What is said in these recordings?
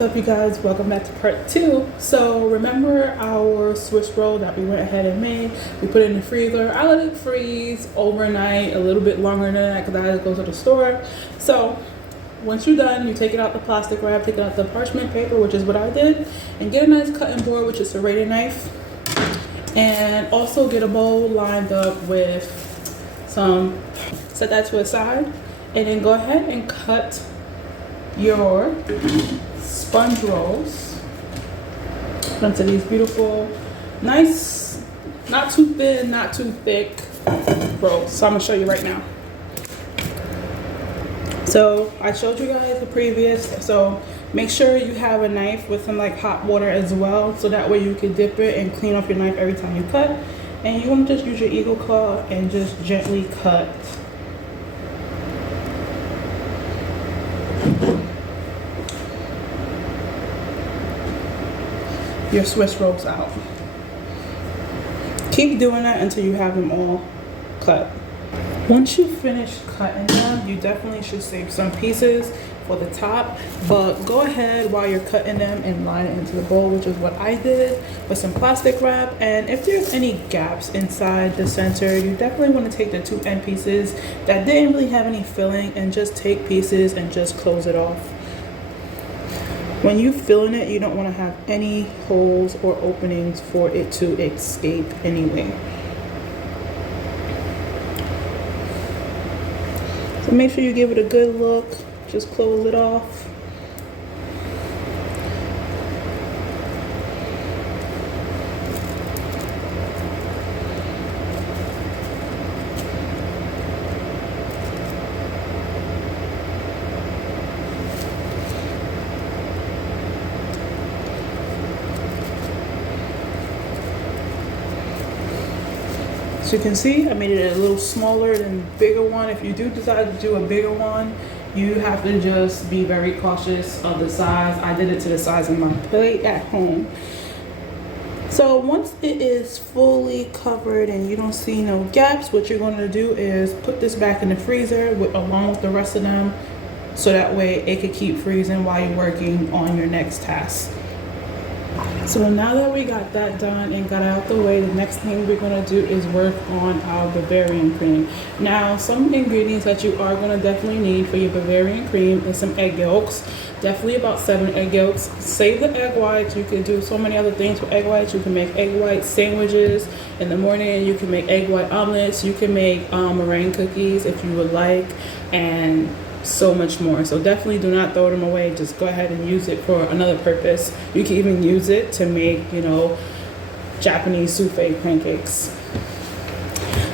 What's up, you guys? Welcome back to part 2. So remember our Swiss roll that we went ahead and made? We put it in the freezer. I let it freeze overnight, a little bit longer than that because I had to go to the store. So once you're done, you take it out the plastic wrap, take it out the parchment paper, which is what I did, and get a nice cutting board, which is a serrated knife, and also get a bowl lined up with some, set that to the side, and then go ahead and cut your sponge rolls into these beautiful, nice, not too thin, not too thick rolls. So I'm gonna show you right now. So I showed you guys the previous, so make sure you have a knife with some like hot water as well, so that way you can dip it and clean off your knife every time you cut. And you want to just use your eagle claw and just gently cut your Swiss rolls out. Keep doing that until you have them all cut. Once you finish cutting them, you definitely should save some pieces for the top, but go ahead while you're cutting them and line it into the bowl, which is what I did, with some plastic wrap. And if there's any gaps inside the center, you definitely want to take the two end pieces that didn't really have any filling and just take pieces and just close it off. When you filling it, you don't want to have any holes or openings for it to escape anyway. So make sure you give it a good look. Just close it off. As you can see, I made it a little smaller than the bigger one. If you do decide to do a bigger one, you have to just be very cautious of the size. I did it to the size of my plate at home. So once it is fully covered and you don't see no gaps, what you're going to do is put this back in the freezer along with the rest of them, so that way it can keep freezing while you're working on your next task. So now that we got that done and got out the way, the next thing we're going to do is work on our Bavarian cream. Now, some ingredients that you are going to definitely need for your Bavarian cream is some egg yolks. Definitely about 7 egg yolks. Save the egg whites. You can do so many other things with egg whites. You can make egg white sandwiches in the morning. You can make egg white omelets. You can make meringue cookies if you would like, and so much more. So definitely do not throw them away. Just go ahead and use it for another purpose. You can even use it to make, Japanese souffle pancakes.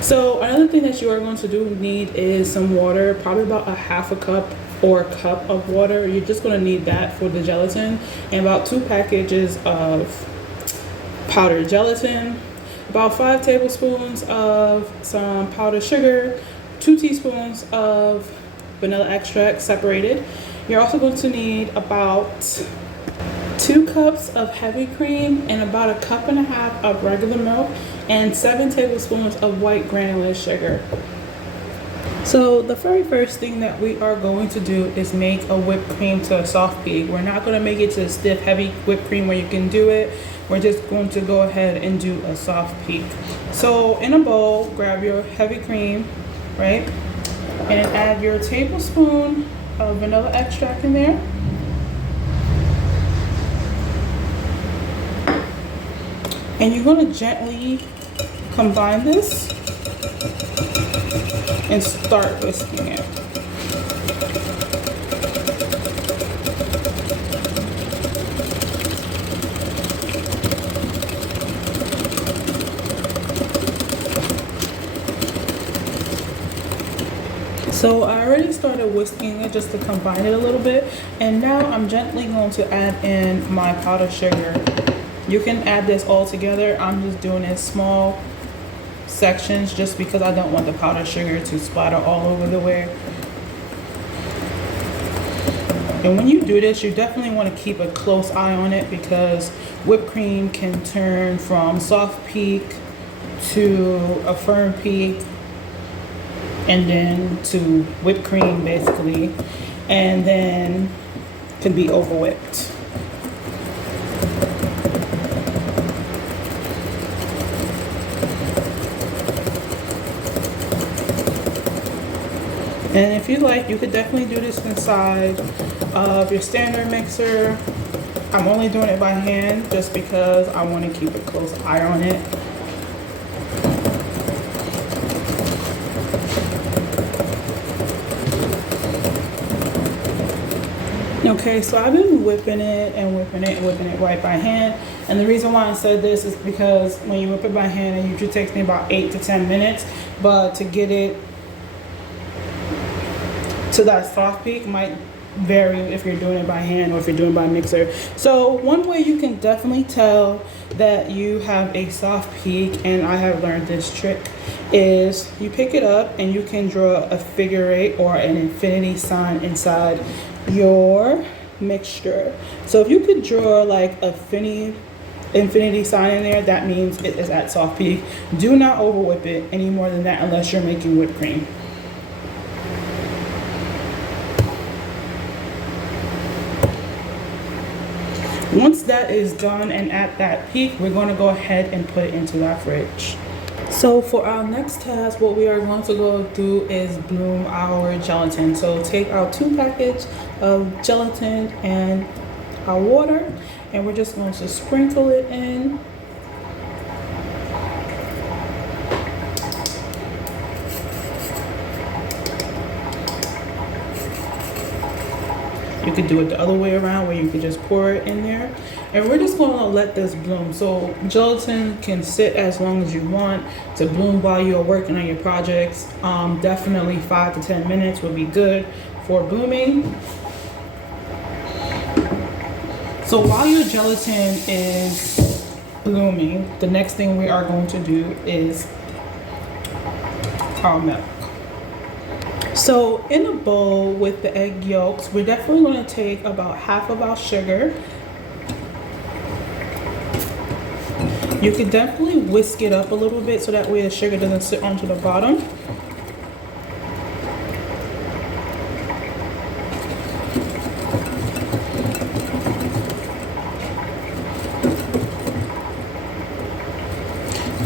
So another thing that you are going to need is some water, probably about a half a cup or a cup of water. You're just going to need that for the gelatin, and about 2 packages of powdered gelatin, about 5 tablespoons of some powdered sugar, 2 teaspoons of vanilla extract separated. You're also going to need about 2 cups of heavy cream and about a cup and a half of regular milk and 7 tablespoons of white granulated sugar. So the very first thing that we are going to do is make a whipped cream to a soft peak. We're not going to make it to a stiff, heavy whipped cream where you can do it. We're just going to go ahead and do a soft peak. So in a bowl, grab your heavy cream, right? And add your tablespoon of vanilla extract in there. And you're going to gently combine this and start whisking it. So I already started whisking it just to combine it a little bit, and now I'm gently going to add in my powdered sugar. You can add this all together. I'm just doing it in small sections just because I don't want the powdered sugar to splatter all over the way. And when you do this, you definitely want to keep a close eye on it, because whipped cream can turn from soft peak to a firm peak and then to whipped cream basically, and then can be over whipped. And if you like, you could definitely do this inside of your standard mixer. I'm only doing it by hand just because I want to keep a close eye on it. Okay, so I've been whipping it and whipping it and whipping it right by hand. And the reason why I said this is because when you whip it by hand, it usually takes me about 8 to 10 minutes. But to get it to that soft peak might vary if you're doing it by hand or if you're doing it by mixer. So one way you can definitely tell that you have a soft peak, and I have learned this trick, is you pick it up and you can draw a figure eight or an infinity sign inside your mixture. So if you could draw like a infinity sign in there, that means it is at soft peak. Do not over whip it any more than that unless you're making whipped cream. Once that is done and at that peak, we're going to go ahead and put it into our fridge. So for our next task, what we are going to go do is bloom our gelatin. So take our 2 packets of gelatin and our water, and we're just going to sprinkle it in. You could do it the other way around where you could just pour it in there. And we're just going to let this bloom. So gelatin can sit as long as you want to bloom while you're working on your projects. Definitely 5 to 10 minutes would be good for blooming. So while your gelatin is blooming, the next thing we are going to do is our milk. So in a bowl with the egg yolks, we're definitely going to take about half of our sugar. You could definitely whisk it up a little bit so that way the sugar doesn't sit onto the bottom.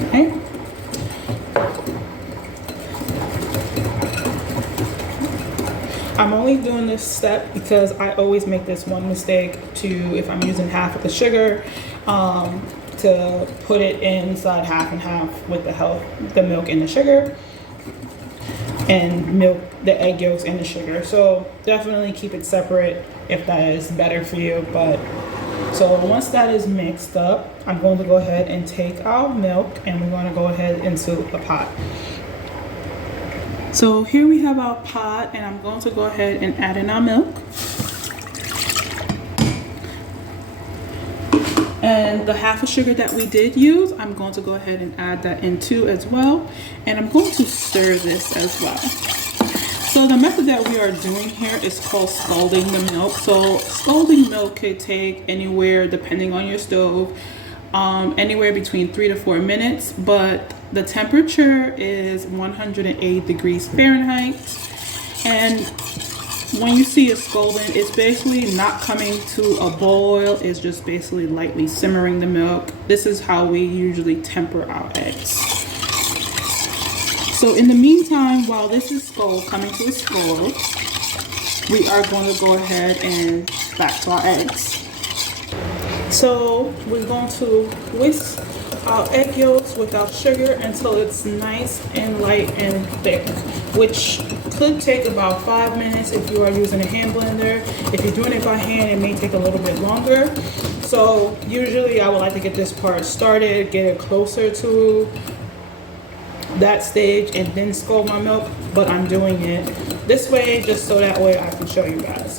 Okay. I'm only doing this step because I always make this one mistake if I'm using half of the sugar, to put it inside half and half with the milk and the sugar, and milk the egg yolks and the sugar. So definitely keep it separate if that is better for you. But so once that is mixed up, I'm going to go ahead and take our milk and we're going to go ahead into the pot. So here we have our pot, and I'm going to go ahead and add in our milk. And the half of sugar that we did use, I'm going to go ahead and add that in too as well. And I'm going to stir this as well. So the method that we are doing here is called scalding the milk. So scalding milk could take anywhere, depending on your stove, anywhere between 3 to 4 minutes, but the temperature is 108 degrees Fahrenheit. And when you see it scalding, it's basically not coming to a boil. It's just basically lightly simmering the milk. This is how we usually temper our eggs. So in the meantime, while this is coming to a scald, we are going to go ahead and back to our eggs. So we're going to whisk our egg yolks with our sugar until it's nice and light and thick, which could take about 5 minutes if you are using a hand blender. If you're doing it by hand, it may take a little bit longer. So usually I would like to get this part started, get it closer to that stage, and then scald my milk, but I'm doing it this way just so that way I can show you guys.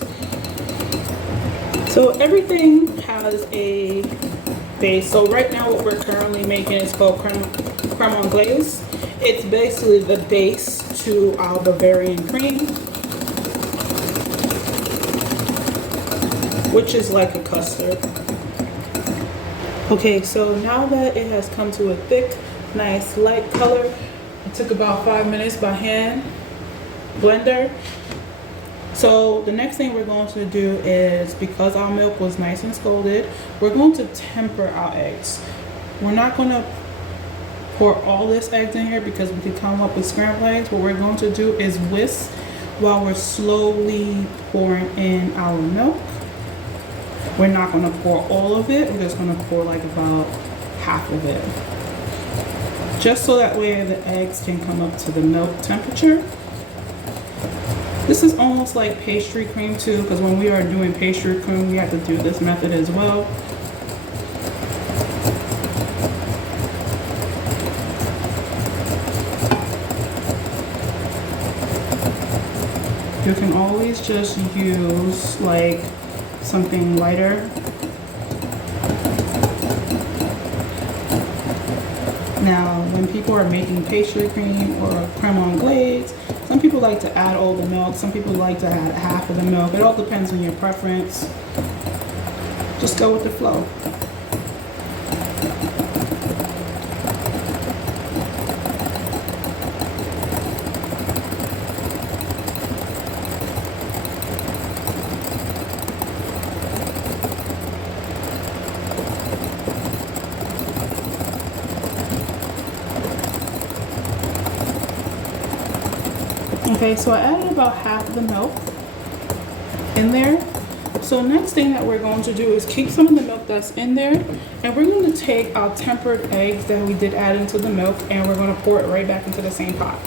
So everything has a base. So right now what we're currently making is called creme anglaise. It's basically the base to our Bavarian cream, which is like a custard. Okay, so now that it has come to a thick, nice light color, it took about 5 minutes by hand blender. So the next thing we're going to do is, because our milk was nice and scalded, we're going to temper our eggs. We're not going to pour all this eggs in here because we could come up with scrambled eggs. What we're going to do is whisk while we're slowly pouring in our milk. We're not going to pour all of it. We're just going to pour like about half of it. Just so that way the eggs can come up to the milk temperature. This is almost like pastry cream too, because when we are doing pastry cream, we have to do this method as well. You can always just use like something lighter. Now, when people are making pastry cream or creme anglaise, some people like to add all the milk, some people like to add half of the milk. It all depends on your preference. Just go with the flow. Okay, so I added about half of the milk in there. So next thing that we're going to do is keep some of the milk that's in there, and we're going to take our tempered eggs that we did add into the milk, and we're going to pour it right back into the same pot.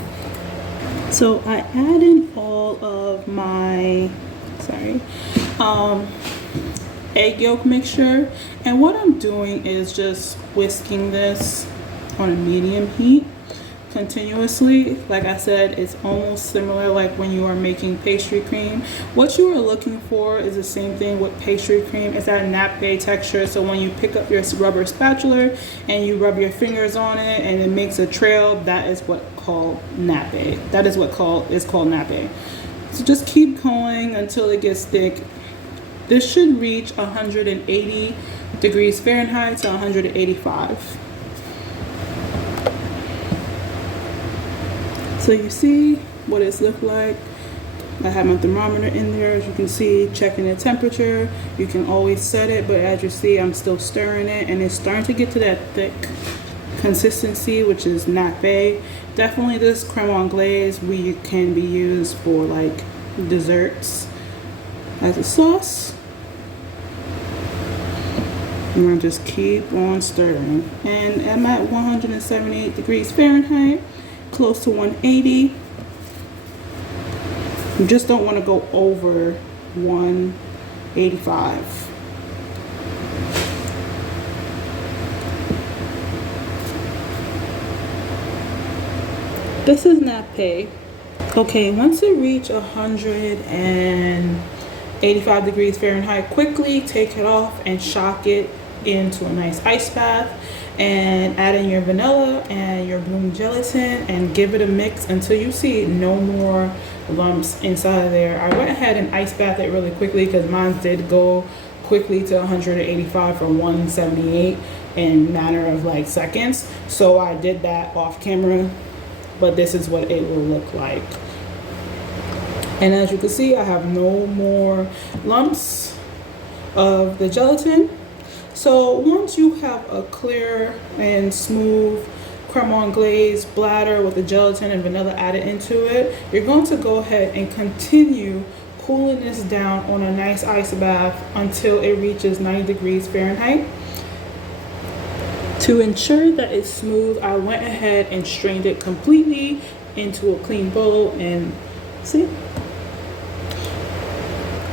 So I added all of my, egg yolk mixture, and what I'm doing is just whisking this on a medium heat continuously. Like I said, it's almost similar like when you are making pastry cream. What you are looking for is the same thing with pastry cream. It's that nappe texture. So when you pick up your rubber spatula and you rub your fingers on it and it makes a trail, that is what called nappe. That is what is called nappe. So just keep going until it gets thick. This should reach 180 degrees Fahrenheit to 185. So you see what it's looked like. I have my thermometer in there, as you can see, checking the temperature. You can always set it, but as you see, I'm still stirring it, and it's starting to get to that thick consistency, which is nappe. Definitely this creme anglaise can be used for like desserts as a sauce. I'm gonna just keep on stirring, and I'm at 178 degrees Fahrenheit. Close to 180. You just don't want to go over 185. This is nappe. Okay, once it reaches 185 degrees Fahrenheit, quickly take it off and shock it into a nice ice bath, and add in your vanilla and your bloom gelatin and give it a mix until you see no more lumps inside of there. I went ahead and ice bathed it really quickly because mine did go quickly to 185 from 178 in a matter of like seconds. So I did that off camera, but this is what it will look like. And as you can see, I have no more lumps of the gelatin. So once you have a clear and smooth creme anglaise bladder with the gelatin and vanilla added into it, you're going to go ahead and continue cooling this down on a nice ice bath until it reaches 90 degrees Fahrenheit. To ensure that it's smooth, I went ahead and strained it completely into a clean bowl, and see?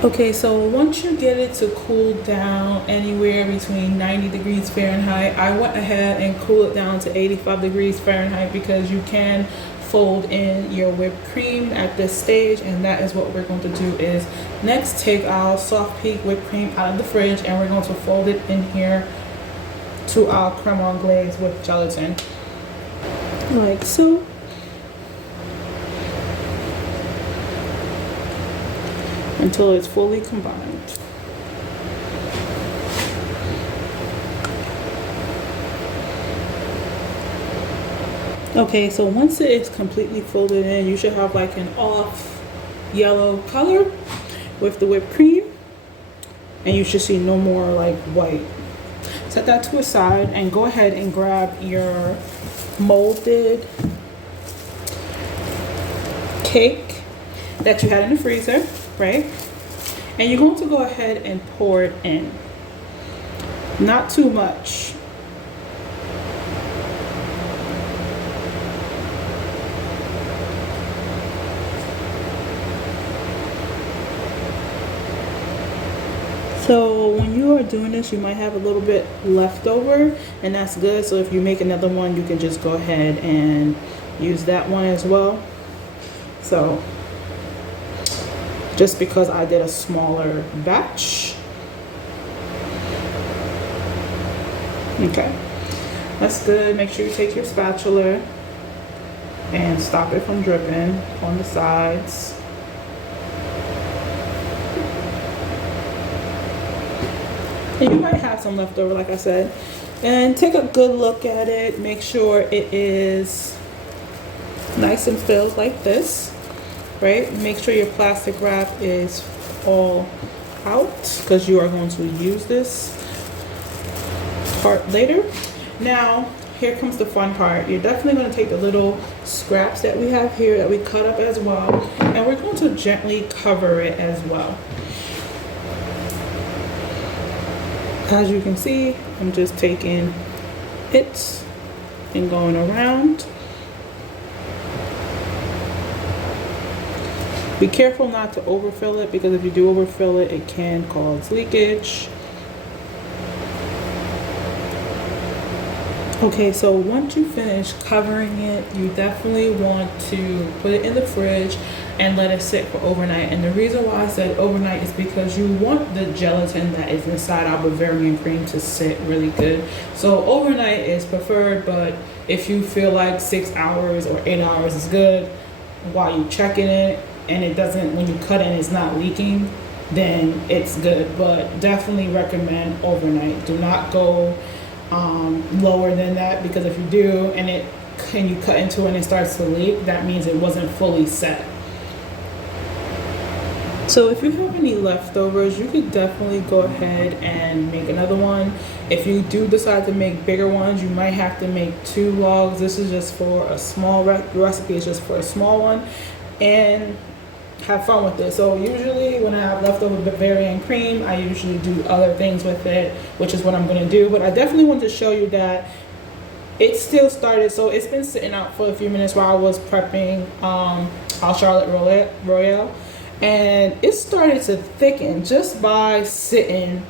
Okay, so once you get it to cool down anywhere between 90 degrees Fahrenheit, I went ahead and cool it down to 85 degrees Fahrenheit because you can fold in your whipped cream at this stage, and that is what we're going to do is next take our soft peak whipped cream out of the fridge, and we're going to fold it in here to our creme anglaise with gelatin, like so. Until it's fully combined. Okay, so once it is completely folded in, you should have like an off yellow color with the whipped cream, and you should see no more like white. Set that to a side and go ahead and grab your molded cake. that you had in the freezer, right? And you're going to go ahead and pour it in. Not too much. So when you are doing this, you might have a little bit left over, and that's good. So if you make another one, you can just go ahead and use that one as well. So just because I did a smaller batch. Okay, that's good. Make sure you take your spatula and stop it from dripping on the sides. And you might have some left over, like I said. And take a good look at it. Make sure it is nice and filled like this, right? Make sure your plastic wrap is all out because you are going to use this part later. Now, here comes the fun part. You're definitely going to take the little scraps that we have here that we cut up as well, and we're going to gently cover it as well. As you can see, I'm just taking it and going around. Be careful not to overfill it, because if you do overfill it, it can cause leakage. Okay, so once you finish covering it, you definitely want to put it in the fridge and let it sit for overnight. And the reason why I said overnight is because you want the gelatin that is inside our Bavarian cream to sit really good. So overnight is preferred, but if you feel like 6 hours or 8 hours is good, while you're checking it and it doesn't, when you cut it and it's not leaking, then it's good. But definitely recommend overnight. Do not go lower than that, because if you do and you cut into it and it starts to leak, that means it wasn't fully set. So if you have any leftovers, you could definitely go ahead and make another one. If you do decide to make bigger ones, you might have to make 2 logs. This is just for a small recipe, is just for a small one, and have fun with it. So usually when I have leftover Bavarian cream, I usually do other things with it, which is what I'm going to do. But I definitely want to show you that it still started. So it's been sitting out for a few minutes while I was prepping our Charlotte Royale, and it started to thicken just by sitting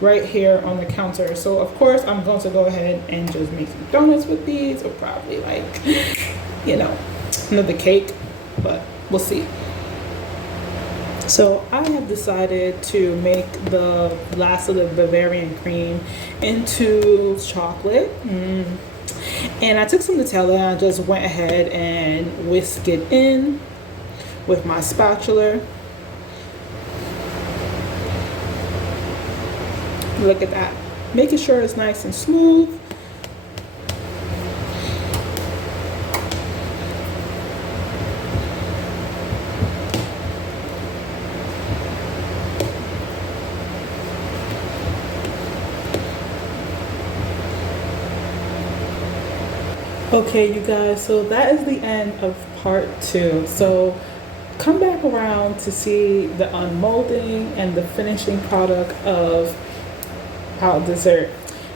right here on the counter. So of course I'm going to go ahead and just make some donuts with these, or probably like, you know, another cake, but we'll see. So I have decided to make the last of the Bavarian cream into chocolate. And I took some Nutella and I just went ahead and whisked it in with my spatula. Look at that. Making sure it's nice and smooth. Okay, you guys, so that is the end of part 2. So come back around to see the unmolding and the finishing product of our dessert.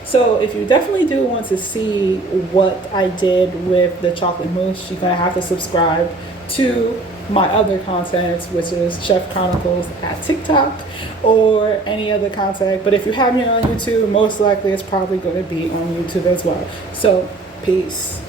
So if you definitely do want to see what I did with the chocolate mousse, you're gonna have to subscribe to my other content, which is Chef Chronicles at TikTok, or any other content. But if you have me on YouTube, most likely it's probably going to be on YouTube as well. So peace.